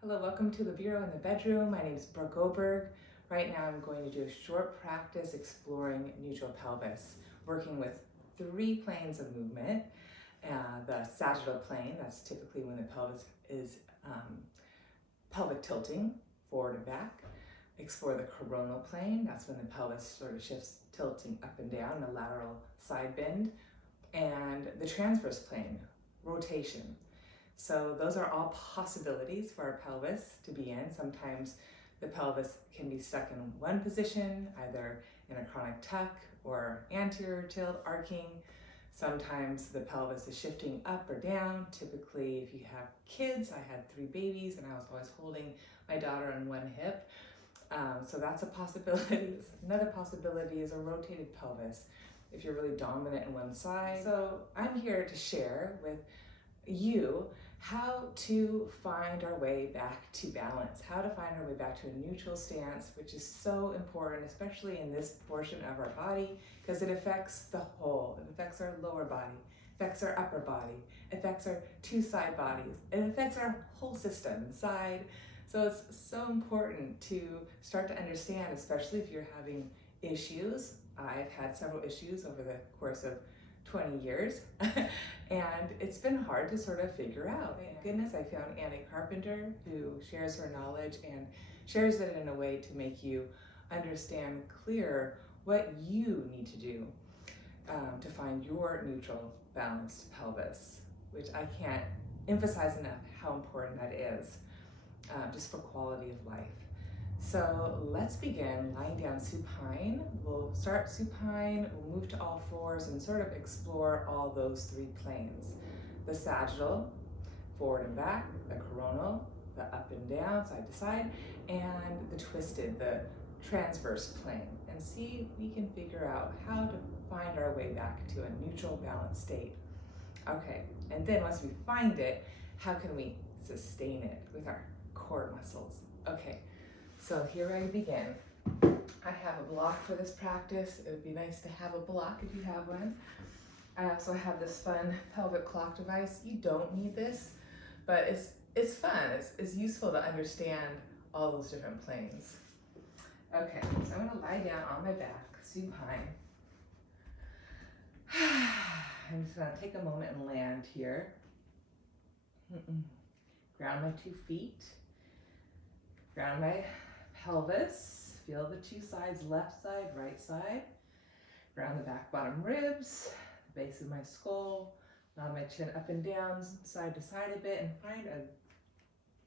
Hello, welcome to the Bureau in the Bedroom. My name is Brooke Oberg. Right now I'm going to do a short practice exploring neutral pelvis, working with 3 planes of movement. The sagittal plane, that's typically when the pelvis is pelvic tilting forward and back. Explore the coronal plane, that's when the pelvis sort of shifts tilting up and down, the lateral side bend. And the transverse plane, rotation. So those are all possibilities for our pelvis to be in. Sometimes the pelvis can be stuck in one position, either in a chronic tuck or anterior tilt, arcing. Sometimes the pelvis is shifting up or down. Typically, if you have kids, I had 3 babies and I was always holding my daughter on one hip. So that's a possibility. Another possibility is a rotated pelvis if you're really dominant in one side. So I'm here to share with you how to find our way back to balance, how to find our way back to a neutral stance, which is so important, especially in this portion of our body, because it affects the whole. It affects our lower body, affects our upper body, affects our 2 side bodies, it affects our whole system inside. So it's so important to start to understand, especially if you're having issues. I've had several issues over the course of 20 years and it's been hard to sort of figure out. Thank goodness I found Annie Carpenter, who shares her knowledge and shares it in a way to make you understand clear what you need to do to find your neutral balanced pelvis, which I can't emphasize enough how important that is just for quality of life. So let's begin lying down supine. We'll start supine, we'll move to all fours and sort of explore all those 3 planes. The sagittal, forward and back, the coronal, the up and down, side to side, and the twisted, the transverse plane. And see if we can figure out how to find our way back to a neutral balanced state. Okay, and then once we find it, how can we sustain it with our core muscles? Okay. So here I begin. I have a block for this practice. It would be nice to have a block if you have one. I also have this fun pelvic clock device. You don't need this, but it's fun. It's useful to understand all those different planes. Okay, so I'm gonna lie down on my back, supine. I'm just gonna take a moment and land here. Ground my 2 feet. Ground my pelvis, feel the 2 sides, left side, right side. Ground the back bottom ribs, the base of my skull, nod my chin up and down, side to side a bit, and find a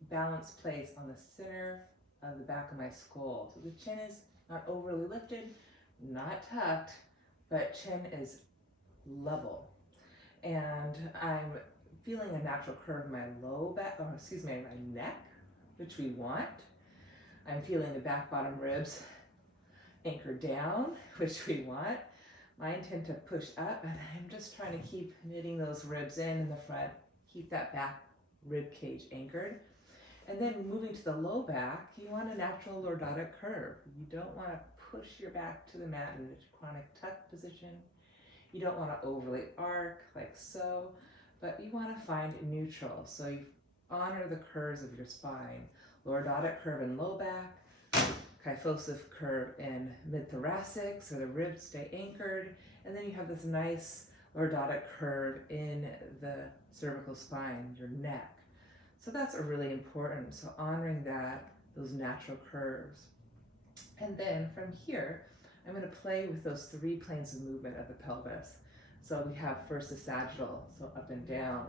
balanced place on the center of the back of my skull. So the chin is not overly lifted, not tucked, but chin is level. And I'm feeling a natural curve in my low back, or excuse me, my neck, which we want. I'm feeling the back bottom ribs anchored down, which we want. Mine tend to push up, and I'm just trying to keep knitting those ribs in the front, keep that back rib cage anchored. And then moving to the low back, you want a natural lordotic curve. You don't want to push your back to the mat in a chronic tuck position. You don't want to overly arc like so, but you want to find neutral. So you honor the curves of your spine. Lordotic curve in low back, kyphosive curve in mid-thoracic, so the ribs stay anchored, and then you have this nice lordotic curve in the cervical spine, your neck. So that's really important, so honoring that, those natural curves. And then from here, I'm going to play with those 3 planes of movement of the pelvis. So we have first the sagittal, so up and down.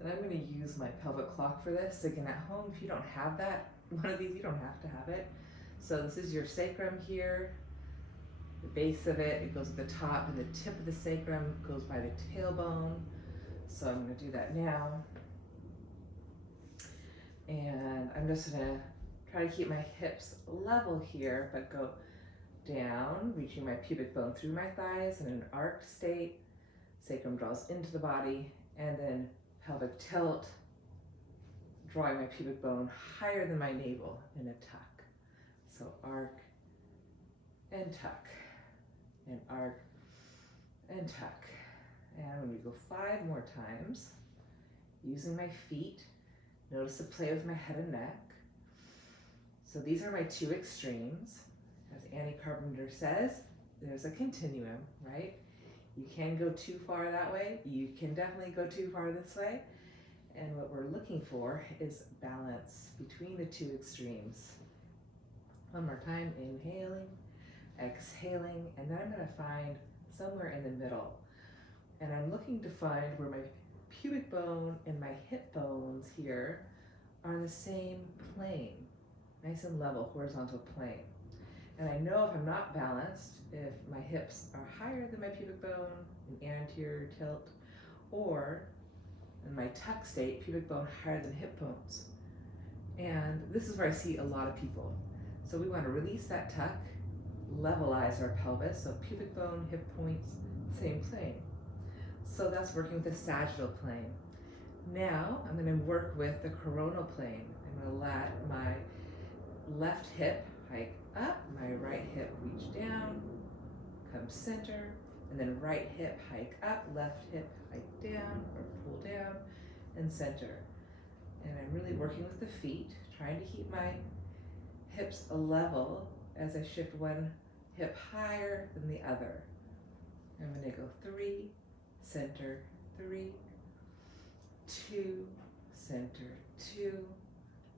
And I'm going to use my pelvic clock for this. Again, at home, if you don't have that, one of these, you don't have to have it. So this is your sacrum here. The base of it, it goes at the top, and the tip of the sacrum goes by the tailbone. So I'm going to do that now. And I'm just going to try to keep my hips level here, but go down, reaching my pubic bone through my thighs in an arched state. Sacrum draws into the body, and then pelvic tilt, drawing my pubic bone higher than my navel in a tuck. So arc and tuck, and arc and tuck. And when we go 5 more times, using my feet Notice the play with my head and neck. So these are my two extremes. As Annie Carpenter says, there's a continuum, right? You can go too far that way. You can definitely go too far this way. And what we're looking for is balance between the two extremes. One more time, inhaling, exhaling, and then I'm going to find somewhere in the middle. And I'm looking to find where my pubic bone and my hip bones here are on the same plane, nice and level, horizontal plane. And I know if I'm not balanced, if my hips are higher than my pubic bone, an anterior tilt, or in my tuck state, pubic bone higher than hip bones. And this is where I see a lot of people. So we want to release that tuck, levelize our pelvis, so pubic bone, hip points, same plane. So that's working with the sagittal plane. Now I'm going to work with the coronal plane. I'm going to let my left hip hike up, my right hip reach down, come center, and then right hip hike up, left hip hike down or pull down, and center. And I'm really working with the feet, trying to keep my hips level as I shift one hip higher than the other. I'm going to go 3, center, 3, 2, center, 2.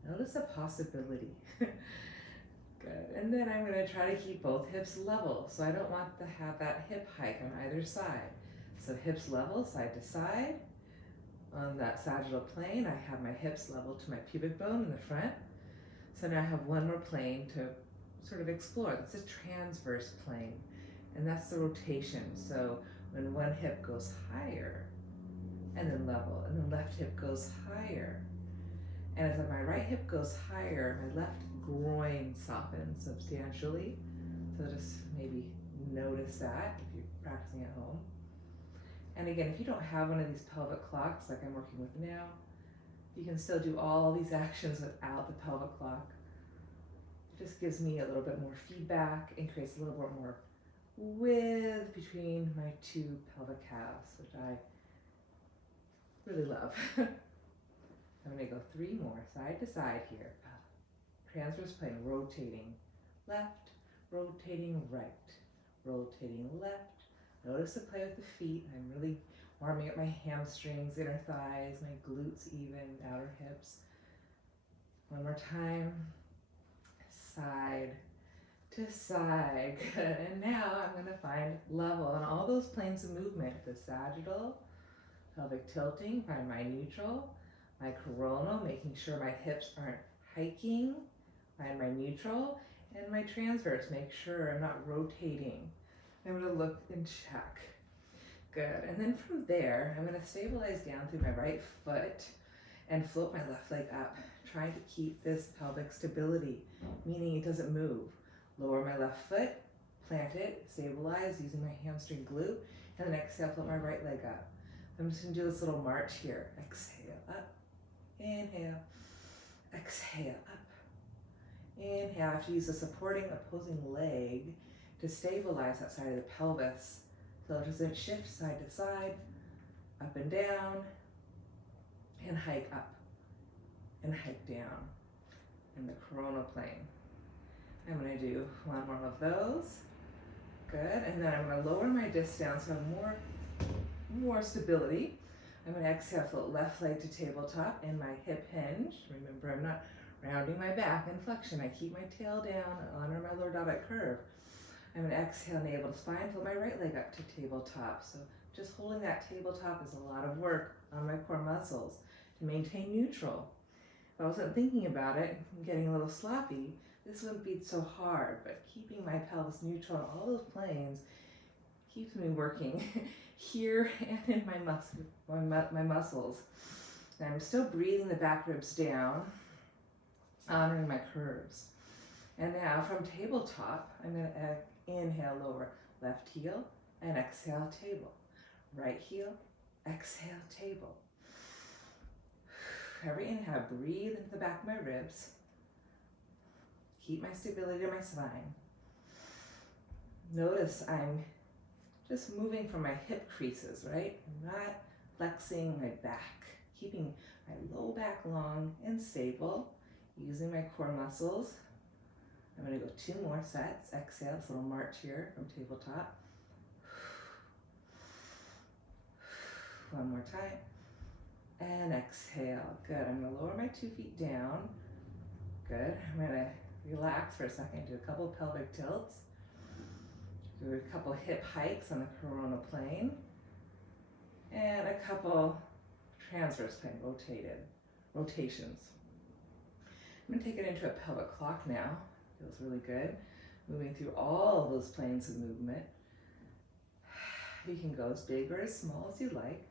Notice the possibility. Good. And then I'm going to try to keep both hips level. So I don't want to have that hip hike on either side. So hips level, side to side. On that sagittal plane, I have my hips level to my pubic bone in the front. So now I have one more plane to sort of explore. That's a transverse plane. And that's the rotation. So when one hip goes higher, and then level, and the left hip goes higher. And as my right hip goes higher, my left groin softens substantially. So just maybe notice that if you're practicing at home. And again, if you don't have one of these pelvic clocks like I'm working with now, you can still do all these actions without the pelvic clock. It just gives me a little bit more feedback and creates a little bit more width between my two pelvic calves, which I really love. I'm going to go 3 more, side to side here. Transverse plane, rotating left, rotating right, rotating left. Notice the play with the feet. I'm really warming up my hamstrings, inner thighs, my glutes even, outer hips. One more time, side to side. Good. And now I'm going to find level on all those planes of movement. The sagittal, pelvic tilting, find my neutral, my coronal, making sure my hips aren't hiking, find my neutral, and my transverse, make sure I'm not rotating. I'm going to look and check. Good. And then from there, I'm going to stabilize down through my right foot and float my left leg up, trying to keep this pelvic stability, meaning it doesn't move. Lower my left foot, plant it, stabilize using my hamstring glute, and then exhale, float my right leg up. I'm just going to do this little march here. Exhale, up, inhale, exhale, up, inhale. I have to use the supporting opposing leg to stabilize that side of the pelvis so it doesn't shift side to side, up and down, and hike up, and hike down in the coronal plane. I'm going to do one more of those. Good. And then I'm going to lower my disc down so I have more stability. I'm going to exhale, float left leg to tabletop and my hip hinge. Remember, I'm not rounding my back in flexion. I keep my tail down and honor my lordotic curve. I'm going to exhale, navel to spine, float my right leg up to tabletop. So just holding that tabletop is a lot of work on my core muscles to maintain neutral. If I wasn't thinking about it, I'm getting a little sloppy, this wouldn't be so hard, but keeping my pelvis neutral on all those planes keeps me working here and in my muscles. And I'm still breathing the back ribs down, honoring my curves. And now from tabletop, I'm going to inhale, lower left heel, and exhale, table. Right heel, exhale, table. Every inhale, breathe into the back of my ribs. Keep my stability in my spine. Notice I'm just moving from my hip creases, right? I'm not flexing my back keeping my low back long and stable, using my core muscles. I'm going to go 2 more sets. Exhale, this little march here from tabletop. One more time. And exhale. Good. I'm going to lower my 2 feet down. Good. I'm going to relax for a second. Do a couple pelvic tilts. Do a couple hip hikes on the coronal plane. And a couple transverse plane rotations. I'm going to take it into a pelvic clock now. Feels really good. Moving through all of those planes of movement. You can go as big or as small as you like.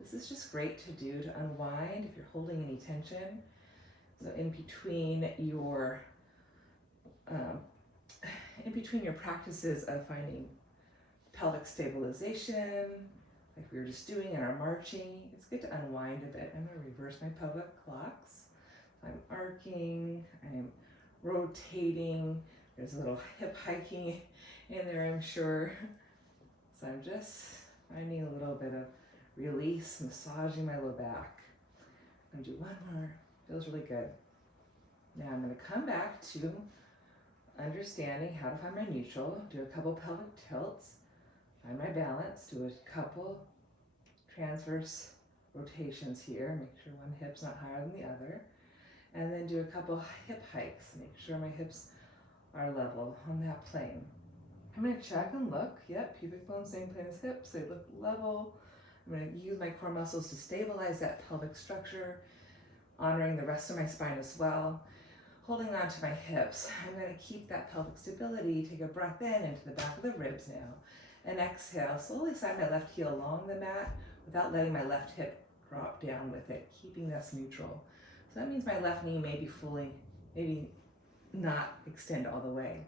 This is just great to do to unwind if you're holding any tension. So in between your practices of finding pelvic stabilization, like we were just doing in our marching, it's good to unwind a bit. I'm going to reverse my pelvic clocks. I'm arcing, I'm rotating, there's a little hip hiking in there, I'm sure. So I'm just finding a little bit of release, massaging my low back. I'm going to do one more. Feels really good. Now I'm going to come back to understanding how to find my neutral, do a couple pelvic tilts, find my balance, do a couple transverse rotations here, make sure one hip's not higher than the other, and then do a couple hip hikes, make sure my hips are level on that plane. I'm going to check and look. Yep, pubic bone, same plane as hips, they look level. I'm going to use my core muscles to stabilize that pelvic structure, honoring the rest of my spine as well. Holding on to my hips, I'm going to keep that pelvic stability. Take a breath in into the back of the ribs now. And exhale, slowly slide my left heel along the mat without letting my left hip drop down with it, keeping this neutral. So that means my left knee may be fully, maybe not extend all the way.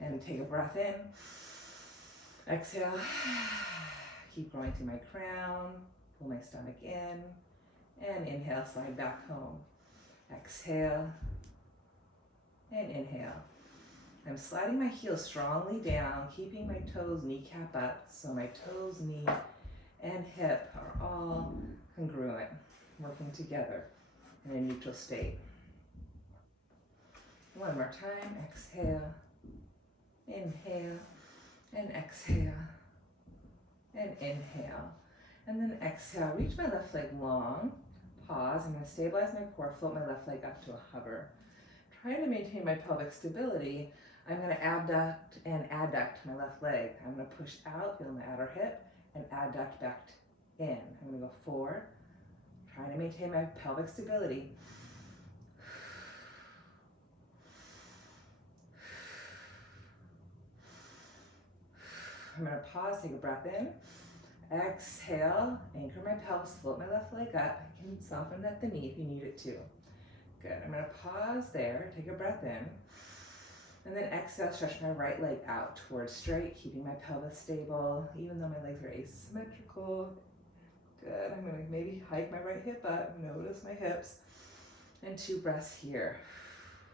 And take a breath in. Exhale. Keep going through my crown. Pull my stomach in. And inhale, slide back home. Exhale. And inhale. I'm sliding my heels strongly down, keeping my toes kneecap up, so my toes, knee, and hip are all congruent, working together in a neutral state. One more time. Exhale. Inhale. And exhale. And inhale. And then exhale. Reach my left leg long. Pause. I'm going to stabilize my core, float my left leg up to a hover. Trying to maintain my pelvic stability, I'm going to abduct and adduct my left leg. I'm going to push out, feel my outer hip, and adduct back in. I'm going to go 4, trying to maintain my pelvic stability. I'm going to pause, take a breath in. Exhale, anchor my pelvis, float my left leg up. I can soften at the knee if you need it to. Good. I'm going to pause there, take a breath in, and then exhale, stretch my right leg out towards straight, keeping my pelvis stable, even though my legs are asymmetrical. Good. I'm going to maybe hike my right hip up, notice my hips, and 2 breaths here.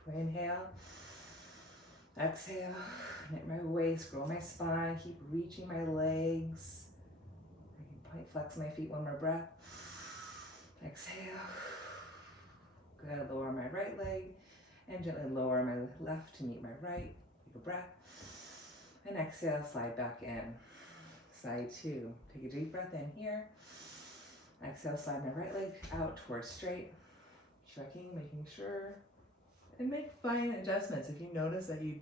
Inhale, exhale, knit my waist, grow my spine, keep reaching my legs. I can point, flex my feet, one more breath. Exhale. Good, lower my right leg and gently lower my left to meet my right. Take a breath and exhale, slide back in. Side 2, take a deep breath in here. Exhale, slide my right leg out towards straight. Checking, making sure, and make fine adjustments. If you notice that you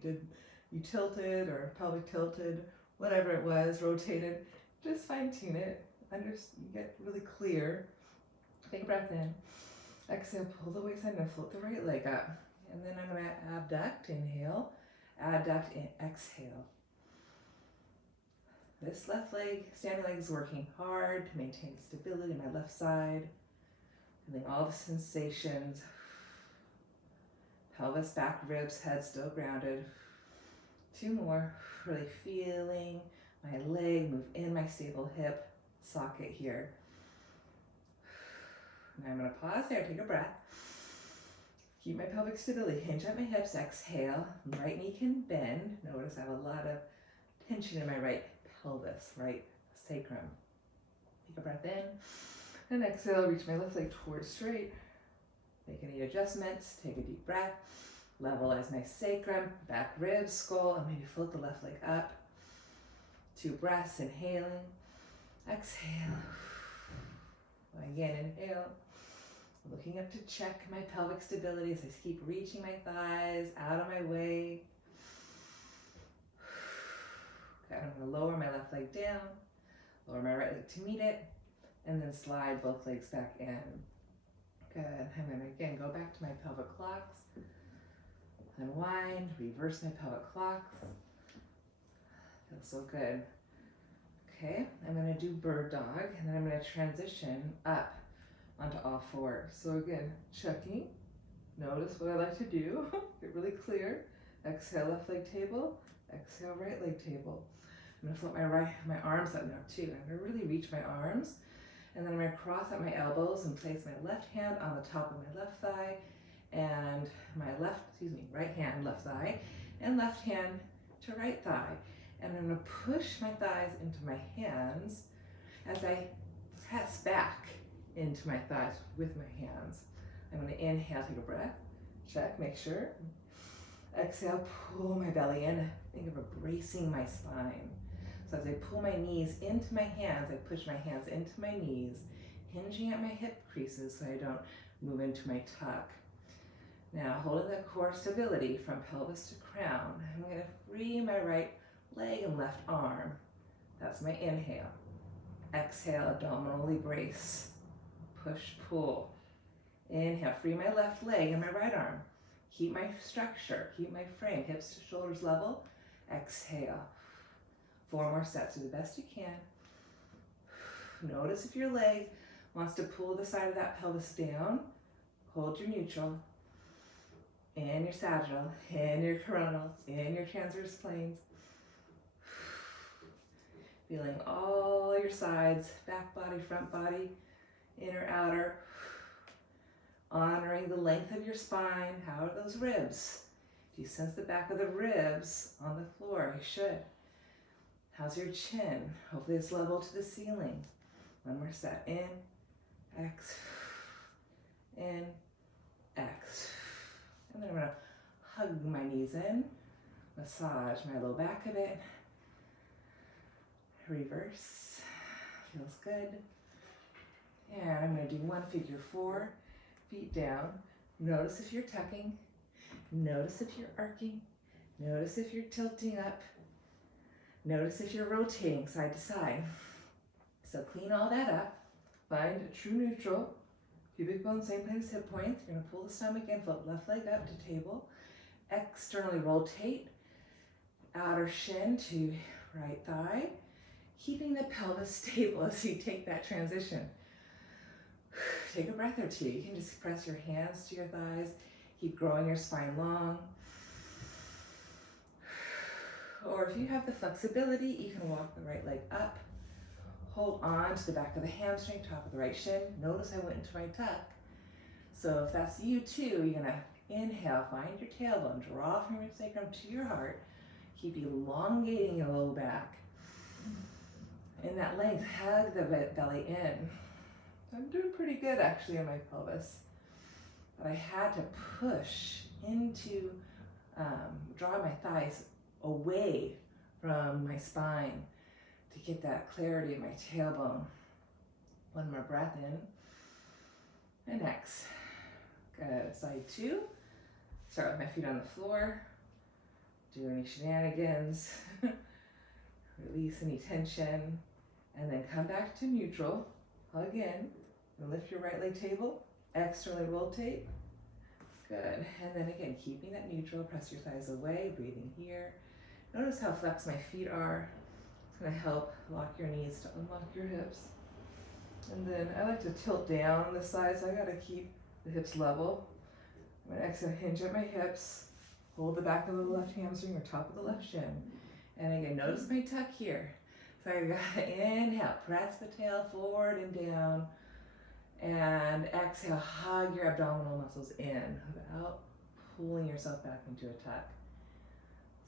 tilted or pelvic tilted, whatever it was, rotated, just fine tune it. Get really clear. Take a breath in. Exhale, pull the waist in and float the right leg up. And then I'm going to abduct, inhale, adduct, exhale. This left leg, standing leg is working hard to maintain stability on my left side. Feeling all the sensations. Pelvis, back, ribs, head still grounded. 2 more. Really feeling my leg move in my stable hip socket here. And I'm going to pause there, take a breath. Keep my pelvic stability, hinge at my hips, exhale. Right knee can bend. Notice I have a lot of tension in my right pelvis, right sacrum. Take a breath in And exhale, reach my left leg towards straight. Make any adjustments, take a deep breath. Levelize my sacrum, back ribs, skull, and maybe float the left leg up. 2 breaths, inhaling. Exhale. Again, inhale. Looking up to check my pelvic stability as I keep reaching my thighs out of my way. Okay, I'm going to lower my left leg down, lower my right leg to meet it, and then slide both legs back in. Good. I'm going to again go back to my pelvic clocks. Unwind, reverse my pelvic clocks. Feels so good. Okay, I'm going to do bird dog, and then I'm going to transition up onto all fours. So again, checking. Notice what I like to do. Get really clear. Exhale, left leg table. Exhale, right leg table. I'm going to float my arms up now too. I'm going to really reach my arms, and then I'm going to cross out my elbows and place my left hand on the top of my left thigh, and my right hand, left thigh, and left hand to right thigh. And I'm going to push my thighs into my hands as I press back into my thighs with my hands. I'm going to inhale, take a breath, check, make sure. Exhale, pull my belly in. Think of bracing my spine. So as I pull my knees into my hands, I push my hands into my knees, hinging at my hip creases so I don't move into my tuck. Now, holding the core stability from pelvis to crown, I'm going to free my right leg and left arm. That's my inhale. Exhale, abdominally brace. Push, pull. Inhale, free my left leg and my right arm. Keep my structure, keep my frame, hips to shoulders level. Exhale. 4 more sets, do the best you can. Notice if your leg wants to pull the side of that pelvis down. Hold your neutral. And your sagittal, and your coronal, and your transverse planes. Feeling all your sides, back body, front body, inner, outer. Honoring the length of your spine. How are those ribs? Do you sense the back of the ribs on the floor? You should. How's your chin? Hopefully it's level to the ceiling. 1 more set. In, X, in, X. And then I'm going to hug my knees in, massage my low back a bit. Reverse. Feels good. And I'm going to do 1 figure 4. Feet down. Notice if you're tucking. Notice if you're arcing. Notice if you're tilting up. Notice if you're rotating side to side. So clean all that up. Find a true neutral. Pubic bone, same place, hip points. You're going to pull the stomach in, float left leg up to table. Externally rotate. Outer shin to right thigh. Keeping the pelvis stable as you take that transition. Take a breath or 2. You can just press your hands to your thighs. Keep growing your spine long. Or if you have the flexibility, you can walk the right leg up. Hold on to the back of the hamstring, top of the right shin. Notice I went into my tuck. So if that's you too, you're going to inhale, find your tailbone, draw from your sacrum to your heart. Keep elongating your low back. In that length, hug the belly in. I'm doing pretty good actually in my pelvis. But I had to push into, draw my thighs away from my spine to get that clarity in my tailbone. 1 more breath in and X. Good. Side 2. Start with my feet on the floor. Do any shenanigans. Release any tension. And then come back to neutral. Hug in. And lift your right leg table. Externally rotate. Good. And then again, keeping that neutral. Press your thighs away. Breathing here. Notice how flexed my feet are. It's going to help lock your knees to unlock your hips. And then I like to tilt down on the side, so I got to keep the hips level. I'm going to exhale, hinge at my hips. Hold the back of the left hamstring or top of the left shin. And again, notice my tuck here. So I got to inhale, press the tail forward and down. And exhale, hug your abdominal muscles in without pulling yourself back into a tuck.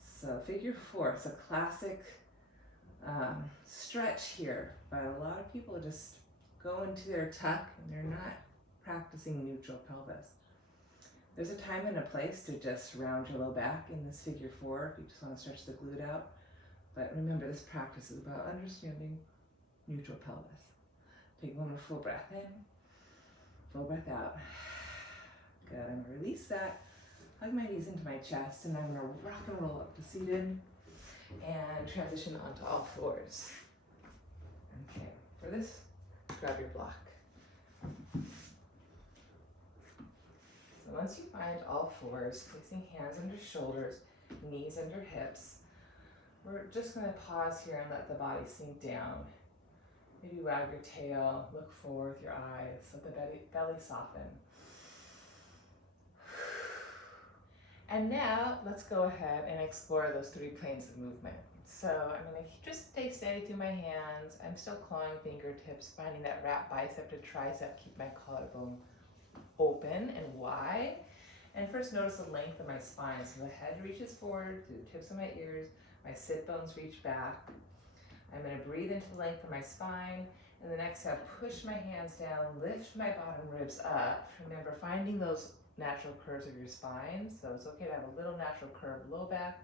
So figure 4, it's a classic stretch here, but a lot of people just go into their tuck and they're not practicing neutral pelvis. There's a time and a place to just round your low back in this figure 4 if you just want to stretch the glute out. But remember, this practice is about understanding neutral pelvis. Take one more full breath in, full breath out. Good, I'm gonna release that, hug my knees into my chest, and I'm gonna rock and roll up to seated and transition onto all fours. Okay, for this, grab your block. So once you find all fours, placing hands under shoulders, knees under hips, we're just gonna pause here and let the body sink down. Maybe wag your tail, look forward with your eyes, let the belly soften. And now let's go ahead and explore those 3 planes of movement. So I'm going to just stay steady through my hands. I'm still clawing fingertips, finding that wrap bicep to tricep, keep my collarbone open and wide. And first notice the length of my spine. So the head reaches forward to the tips of my ears, my sit bones reach back. I'm going to breathe into the length of my spine, and then exhale, push my hands down, lift my bottom ribs up. Remember, finding those natural curves of your spine. So it's okay to have a little natural curve low back,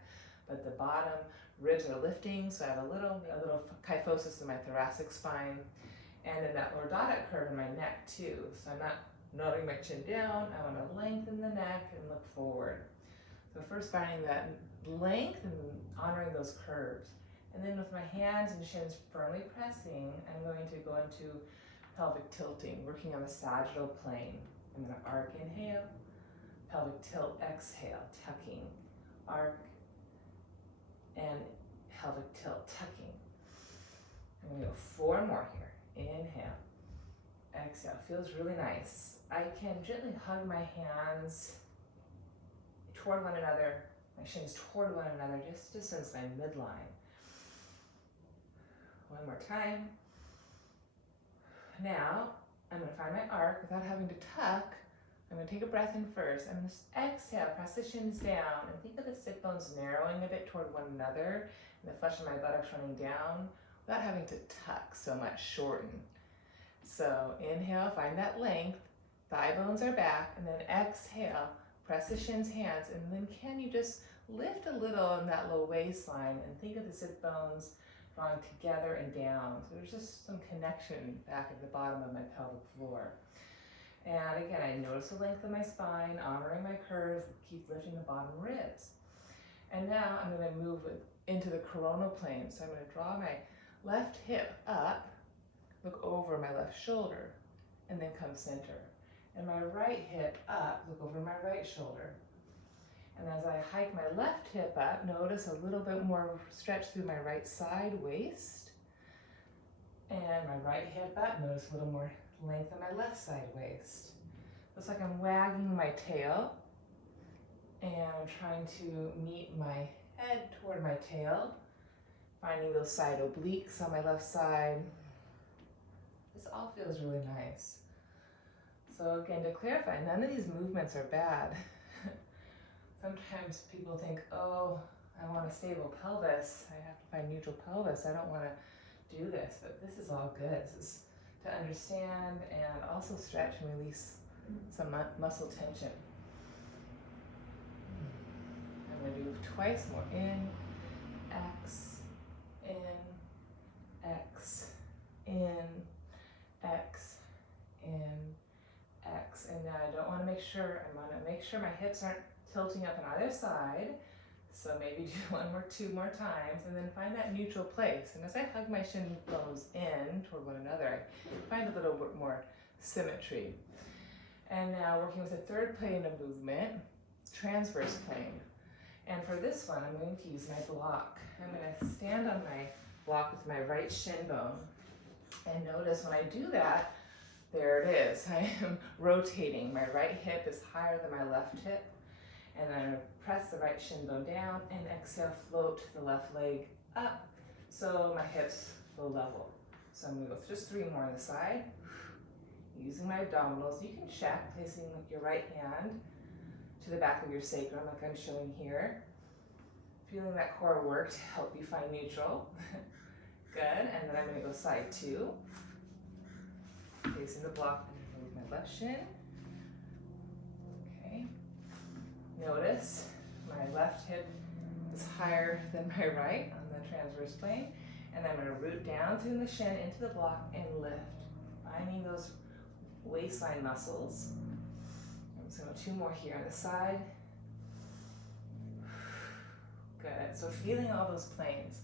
but the bottom ribs are lifting, so I have a little kyphosis in my thoracic spine, and then that lordotic curve in my neck too. So I'm not nodding my chin down, I want to lengthen the neck and look forward. So first finding that length and honoring those curves. And then with my hands and shins firmly pressing, I'm going to go into pelvic tilting, working on the sagittal plane. I'm going to arc, inhale, pelvic tilt, exhale, tucking, arc, and pelvic tilt, tucking. I'm going to go 4 more here. Inhale, exhale, feels really nice. I can gently hug my hands toward one another, my shins toward one another, just to sense my midline. One more time. Now, I'm going to find my arc without having to tuck. I'm going to take a breath in first. I'm going to exhale, press the shins down, and think of the sit bones narrowing a bit toward one another, and the flesh of my buttocks running down without having to tuck so much, shorten. So inhale, find that length, thigh bones are back, and then exhale, press the shins, hands, and then can you just lift a little in that low waistline and think of the sit bones drawing together and down. So there's just some connection back at the bottom of my pelvic floor. And again, I notice the length of my spine, honoring my curves, keep lifting the bottom ribs. And now I'm going to move into the coronal plane. So I'm going to draw my left hip up, look over my left shoulder, and then come center. And my right hip up, look over my right shoulder. And as I hike my left hip up, notice a little bit more stretch through my right side waist. And my right hip up, notice a little more length on my left side waist. Looks like I'm wagging my tail and I'm trying to meet my head toward my tail, finding those side obliques on my left side. This all feels really nice. So again, to clarify, none of these movements are bad. Sometimes people think, oh, I want a stable pelvis. I have to find neutral pelvis. I don't want to do this, but this is all good. This is to understand and also stretch and release some muscle tension. I'm going to do twice more. In, X, in, X, in, X, in, X. And now I want to make sure my hips aren't tilting up on either side. So maybe do 2 more times, and then find that neutral place. And as I hug my shin bones in toward one another, I find a little bit more symmetry. And now working with the 3rd plane of movement, transverse plane. And for this one, I'm going to use my block. I'm going to stand on my block with my right shin bone. And notice when I do that, there it is. I am rotating. My right hip is higher than my left hip. And then I'm going to press the right shin bone down and exhale, float the left leg up so my hips go level. So I'm going to go just 3 more on the side. Using my abdominals, you can check placing your right hand to the back of your sacrum like I'm showing here. Feeling that core work to help you find neutral. Good, and then I'm going to go side 2. Placing the block underneath my left shin. Okay. Notice my left hip is higher than my right on the transverse plane. And I'm going to root down through the shin into the block and lift. Finding those waistline muscles. I'm just going to do 2 more here on the side. Good. So feeling all those planes.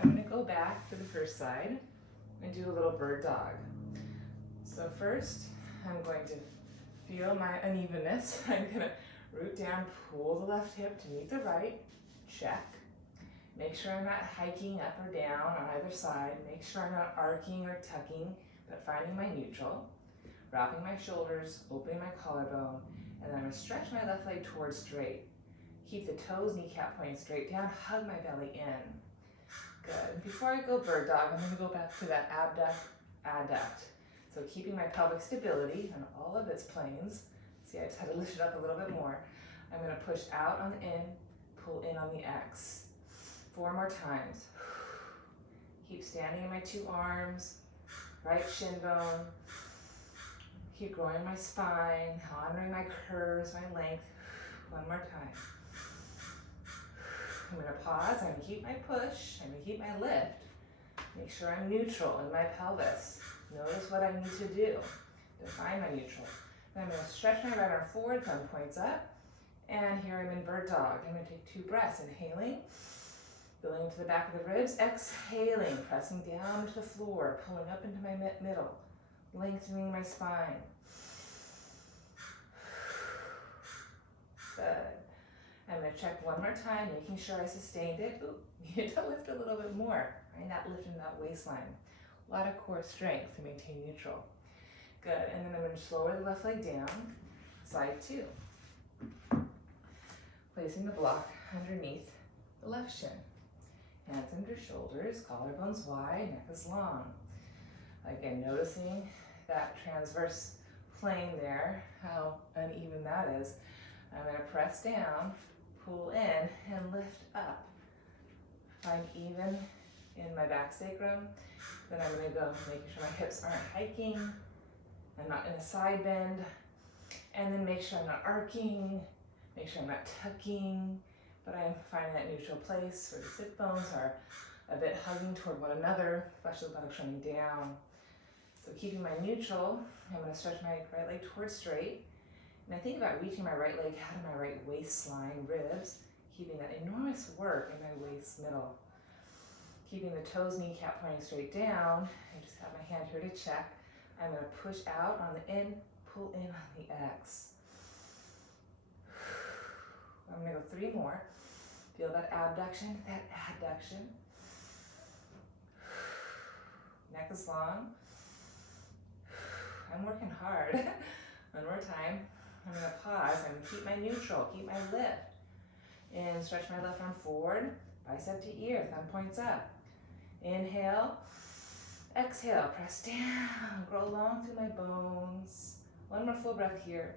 I'm going to go back to the first side and do a little bird dog. So first, I'm going to feel my unevenness. I'm going to root down, pull the left hip to meet the right, check. Make sure I'm not hiking up or down on either side. Make sure I'm not arcing or tucking, but finding my neutral. Wrapping my shoulders, opening my collarbone, and then I'm going to stretch my left leg towards straight. Keep the toes, kneecap pointing straight down, hug my belly in. Good. Before I go bird dog, I'm going to go back to that abduct, adduct. So keeping my pelvic stability on all of its planes. See, I just had to lift it up a little bit more. I'm going to push out on the in, pull in on the X. 4 more times. Keep standing in my 2 arms, right shin bone. Keep growing my spine, honoring my curves, my length. 1 more time. I'm going to pause. I'm going to keep my push. I'm going to keep my lift. Make sure I'm neutral in my pelvis. Notice what I need to do to find my neutral. Then I'm going to stretch my right arm forward, thumb points up. And here I'm in bird dog. I'm going to take 2 breaths. Inhaling, filling into the back of the ribs. Exhaling, pressing down to the floor, pulling up into my middle, lengthening my spine. Good. I'm going to check 1 more time, making sure I sustained it. Ooh, need to lift a little bit more. Find that lift in that waistline. A lot of core strength to maintain neutral. Good. And then I'm going to lower the left leg down, side 2. Placing the block underneath the left shin. Hands under shoulders, collarbones wide, neck is long. Again, noticing that transverse plane there, how uneven that is. I'm going to press down, pull in, and lift up. Find even in my back sacrum. Then I'm going to go making sure my hips aren't hiking. I'm not in a side bend. And then make sure I'm not arcing. Make sure I'm not tucking. But I'm finding that neutral place where the sit bones are a bit hugging toward one another, flesh of the buttocks running down. So keeping my neutral, I'm going to stretch my right leg towards straight. And I think about reaching my right leg out of my right waistline, ribs, keeping that enormous work in my waist middle. Keeping the toes, kneecap pointing straight down. I just have my hand here to check. I'm going to push out on the in, pull in on the X. I'm going to go 3 more. Feel that abduction, that adduction. Neck is long. I'm working hard. 1 more time. I'm going to pause. I'm going to keep my neutral, keep my lift. And stretch my left arm forward, bicep to ear, thumb points up. Inhale. Exhale, press down, grow long through my bones. 1 more full breath here.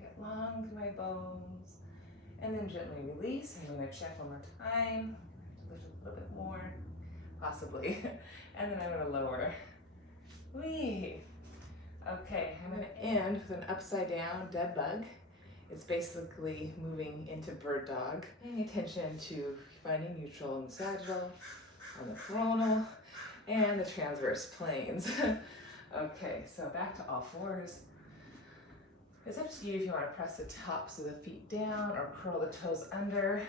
Get long through my bones. And then gently release. I'm going to check 1 more time. Lift a little bit more, possibly. And then I'm going to lower. Whee! Okay, I'm going to end with an upside down dead bug. It's basically moving into bird dog. Paying attention to finding neutral in the sagittal, on the coronal, and the transverse planes. Okay, so back to all fours. It's up to you if you want to press the tops of the feet down or curl the toes under.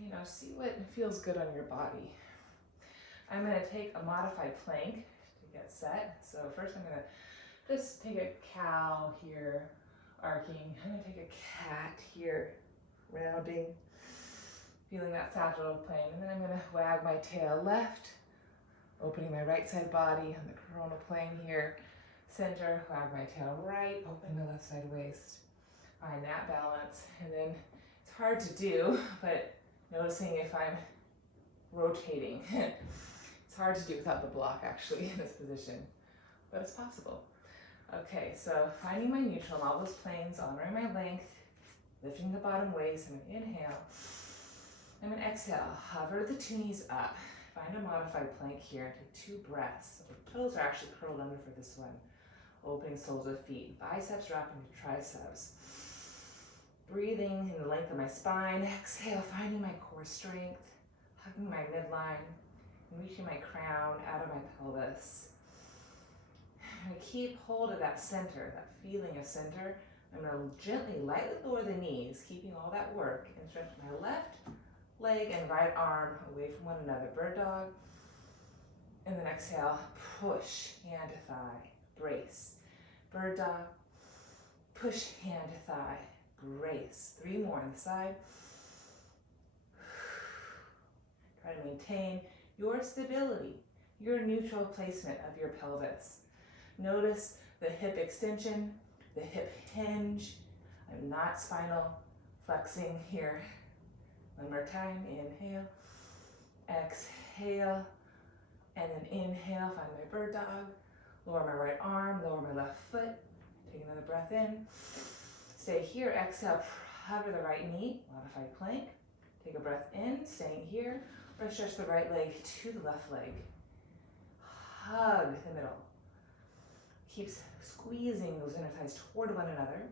You know, see what feels good on your body. I'm going to take a modified plank to get set. So first I'm going to just take a cow here, arcing. I'm going to take a cat here, rounding, feeling that sagittal plane. And then I'm going to wag my tail left, opening my right side body on the coronal plane here. Center, wag my tail right, open the left side waist. Find that balance. And then it's hard to do, but noticing if I'm rotating. It's hard to do without the block actually in this position, but it's possible. Okay, so finding my neutral on all those planes, honoring my length, lifting the bottom waist. I'm going to inhale. I'm going to exhale, hover the 2 knees up. find a modified plank here. Take 2 breaths. The toes are actually curled under for this one. Opening soles of the feet. Biceps wrapping to triceps. Breathing in the length of my spine. Exhale, finding my core strength. Hugging my midline. And reaching my crown out of my pelvis. I'm going to keep hold of that center, that feeling of center. I'm going to gently, lightly lower the knees, keeping all that work, and stretch my left leg and right arm away from one another. Bird dog. And then exhale, push, hand to thigh, brace. Bird dog, push, hand to thigh, brace. 3 more on the side. Try to maintain your stability, your neutral placement of your pelvis. Notice the hip extension, the hip hinge. I'm not spinal flexing here. One more time, inhale, exhale, and then inhale, find my bird dog. Lower my right arm, lower my left foot. Take another breath in. Stay here, exhale, hover the right knee, modified plank. Take a breath in, staying here, or stretch the right leg to the left leg. Hug the middle. Keep squeezing those inner thighs toward one another.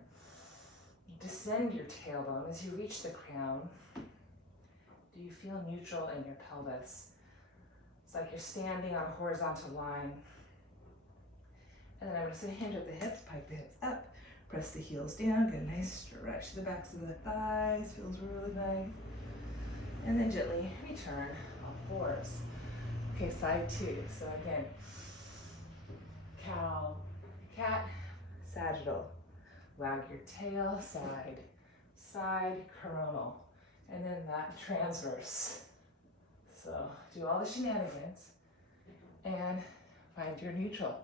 Descend your tailbone as you reach the crown. Do you feel neutral in your pelvis? It's like you're standing on a horizontal line. And then I'm going to hinge at the hips, pike the hips up, press the heels down, get a nice stretch to the backs of the thighs, feels really nice. And then gently return on 4s. Okay, side 2. So again, cow, cat, sagittal. Wag your tail, side, side, coronal. And then that transverse. So do all the shenanigans and find your neutral,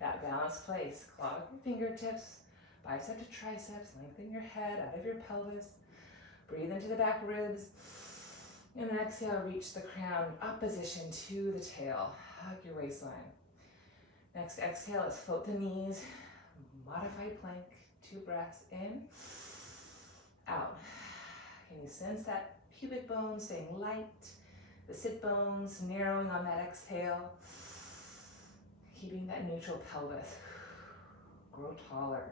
that balanced place. Claw with your fingertips, bicep to triceps, lengthen your head out of your pelvis. Breathe into the back ribs. And then exhale, reach the crown, up position to the tail. Hug your waistline. Next exhale, let's float the knees. Modified plank, 2 breaths in, out. Can you sense that pubic bone staying light? The sit bones narrowing on that exhale. Keeping that neutral pelvis. Grow taller.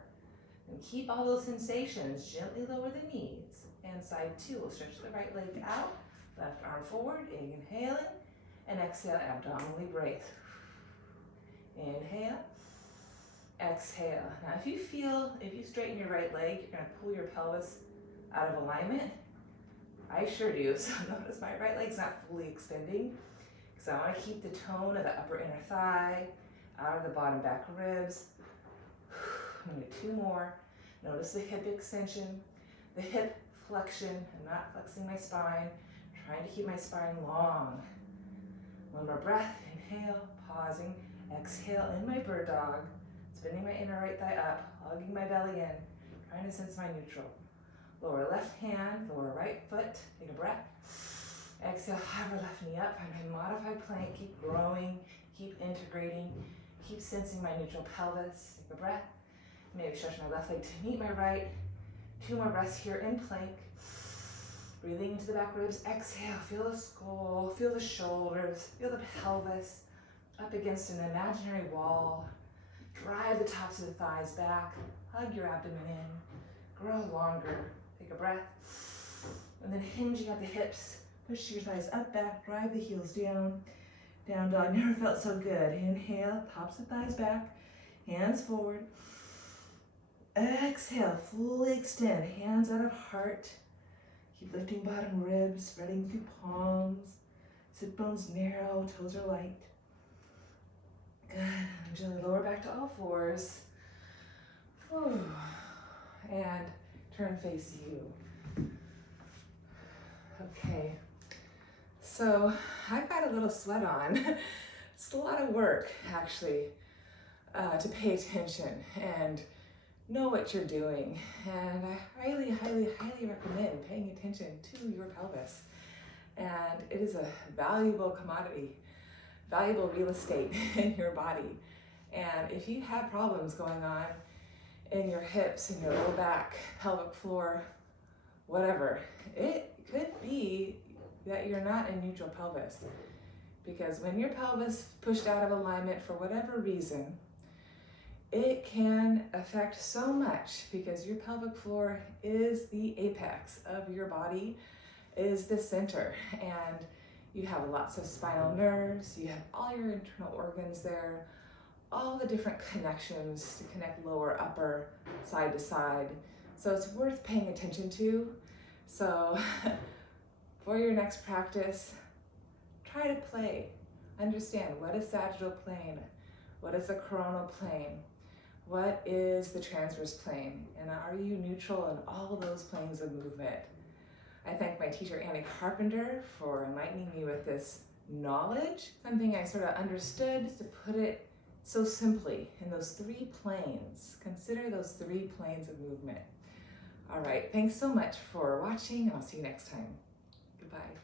And keep all those sensations. Gently lower the knees. And side 2, we'll stretch the right leg out. Left arm forward, inhaling. And exhale, abdominally brace. Inhale. Exhale. Now if you straighten your right leg, you're going to pull your pelvis out of alignment. I sure do. So notice my right leg's not fully extending because I want to keep the tone of the upper inner thigh, out of the bottom back ribs. I'm going to do 2 more. Notice the hip extension, the hip flexion. I'm not flexing my spine. I'm trying to keep my spine long. 1 more breath. Inhale, pausing. Exhale in my bird dog. Spinning my inner right thigh up, hugging my belly in, trying to sense my neutral. Lower left hand, lower right foot, take a breath. Exhale, hover left knee up, find my modified plank, keep growing, keep integrating, keep sensing my neutral pelvis. Take a breath. Maybe stretch my left leg to meet my right. 2 more breaths here in plank. Breathing into the back ribs, exhale, feel the skull, feel the shoulders, feel the pelvis up against an imaginary wall. Drive the tops of the thighs back, hug your abdomen in, grow longer. Take a breath. And then hinging at the hips, push your thighs up, back, drive the heels down. Down dog, never felt so good. Inhale, tops of thighs back, hands forward. Exhale, fully extend, hands out of heart. Keep lifting bottom ribs, spreading through palms. Sit bones narrow, toes are light. Good. Gently lower back to all 4s. Whew. And turn face you. Okay. So I've got a little sweat on. It's a lot of work, actually, to pay attention and know what you're doing. And I highly, highly, highly recommend paying attention to your pelvis. And it is a valuable commodity, valuable real estate in your body. And if you have problems going on in your hips, in your low back, pelvic floor, whatever, it could be that you're not in neutral pelvis. because when your pelvis pushed out of alignment for whatever reason, it can affect so much because your pelvic floor is the apex of your body, is the center, and you have lots of spinal nerves, you have all your internal organs there, all the different connections to connect lower, upper, side to side. So it's worth paying attention to. So for your next practice, try to play. Understand, what is sagittal plane? What is the coronal plane? What is the transverse plane? And are you neutral in all those planes of movement? I thank my teacher, Annie Carpenter, for enlightening me with this knowledge, something I sort of understood, to put it so simply in those 3 planes. Consider those 3 planes of movement. All right, thanks so much for watching, and I'll see you next time. Goodbye.